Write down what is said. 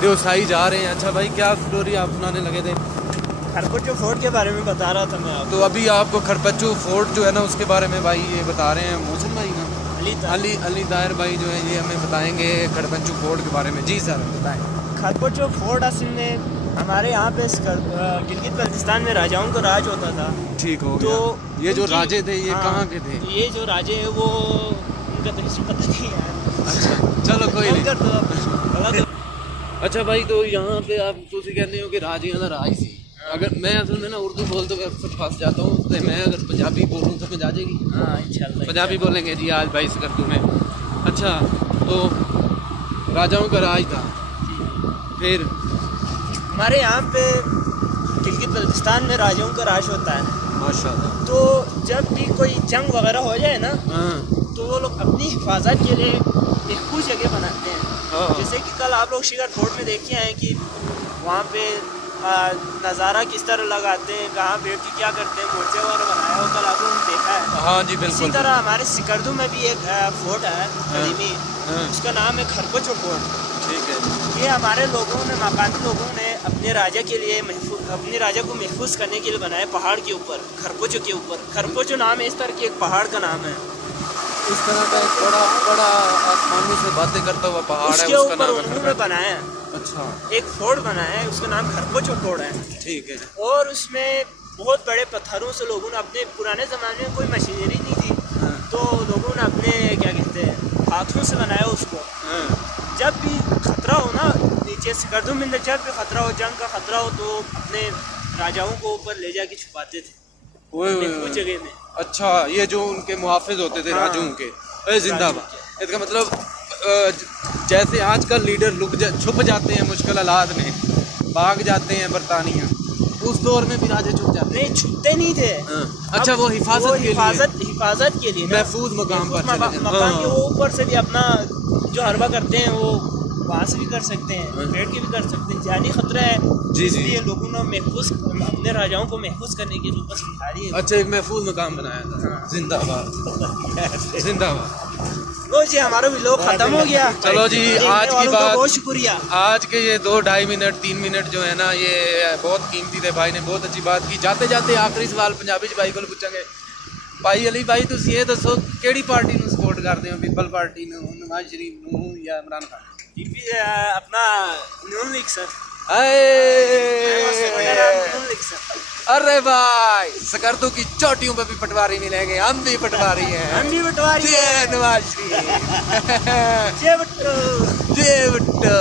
देवसाई जा रहे हैं। अच्छा भाई क्या स्टोरी आप सुनाने लगे थे? खरपचो फोर्ट के बारे में बता रहा था मैं आपको। तो अभी आपको खरपचू फोर्ट जो है ना उसके बारे में भाई ये बता रहे हैं मोहसिन भाई ना, अली ताहिर भाई जो है ये हमें बताएंगे खरपचू फोर्ट के बारे में। जी सर बताएं। खरपचो फोर्ट असल में हमारे यहाँ पे गिलगित बल्तिस्तान में राजाओं का राज होता था। ठीक हो तो गया। ये जो राजे थे ये कहाँ के थे? ये जो राजे हैं वो उनका तो हिस्ट्री पता नहीं है। अच्छा चलो कोई नहीं। नहीं। अच्छा भाई तो यहाँ पे आप तुसी कहते हो कि राजे का राज सी। अगर मैं असल में ना उर्दू बोलते हुए अक्सर फंस जाता हूँ, तो मैं अगर पंजाबी बोलूँ समझ आ जाएगी? हाँ इंशाल्लाह पंजाबी बोलेंगे जी आज भाई सकर्दू में। अच्छा तो राजाओं का राज था, फिर हमारे यहाँ पे गिलगित बल्तिस्तान में राजाओं का राज होता है। माशाल्लाह। तो जब भी कोई जंग वगैरह हो जाए ना तो वो लोग अपनी हिफाजत के लिए एक कुछ जगह बनाते हैं। जैसे कि कल आप लोग शिकार फोर्ट में देखे हैं कि वहाँ पे नज़ारा किस तरह लगाते हैं, कहाँ बैठ के क्या करते हैं, मोर्चे वगैरह बनाया हो, कल आप लोगों ने देखा है। हाँ जी बिल्कुल। इसी तरह हमारे सिकरदू में भी एक फोर्ट है कदीमी, उसका नाम है खरपचो फोर्ट। ठीक है। ये हमारे लोगों ने, मकानी लोगों ने अपने राजा के लिए अपने राजा को महफूज करने के लिए बनाया पहाड़ के ऊपर, खरपचो के ऊपर। खरपचो नाम है इस तरह के एक पहाड़ का नाम है। इस तरह का एक बड़ा बड़ा आसमानी से बातें करता हुआ पहाड़ है, उसके उसका ऊपर नाम उन्होंने बनाया है। अच्छा एक फोर्ट बनाया है, उसका नाम खरपचो फोर्ट है। ठीक है। और उसमें बहुत बड़े पत्थरों से लोगों ने, अपने पुराने ज़माने में कोई मशीनरी नहीं थी तो लोगों ने अपने क्या कहते हैं हाथों से बनाया उसको। जब भी खतरा हो ना नीचे सिकरदू में, जब भी खतरा हो, जंग का खतरा हो, तो अपने राजाओं को ऊपर ले जाके छुपाते थे वो जगह में। अच्छा ये जो उनके मुहाफिज होते थे राजों के, जिंदाबाद। इसका मतलब जैसे आजकल लीडर छुप जाते हैं मुश्किल हालात में, भाग जाते हैं बरतानिया, उस दौर में भी राजे छुप जाते नहीं, छुपते नहीं थे। अच्छा वो हिफाजत के लिए महफूज मकाम पर मकान के वो ऊपर से भी अपना जो हरबा करते हैं वो वहाँ से भी कर सकते हैं, बैठ के भी कर सकते हैं। जानी खतरा है इसलिए लोगों ने महफूज, अपने राजाओं को महफूज करने के लिए ऊपर सिखा रही है। अच्छा एक महफूज मकाम बनाया था। जिंदाबाद जिंदाबाद। लो जी हमारा भी लोग खत्म हो गया। चलो जी आज की बात, बहुत शुक्रिया। आज के ये 2-2.5 मिनट 3 मिनट जो है ना ये बहुत कीमती थे। भाई ने बहुत अच्छी बात की। जाते जाते आखिरी सवाल पंजाबी भाई को पूछेंगे। भाई अली भाई तुम ये दसो किहड़ी पार्टी ਨੂੰ सपोर्ट करते हो? पीपल पार्टी ਨੂੰ, नवाज शरीफ ਨੂੰ या इमरान खान? अपना नून लीग सर। अरे भाई सकरदू की चोटियों पे भी पटवारी मिलेंगे, हम भी पटवारी हैं। हम भी पटवारी हैं। नवाज शरीफ। जय भुट्टो। जय भुट्टो।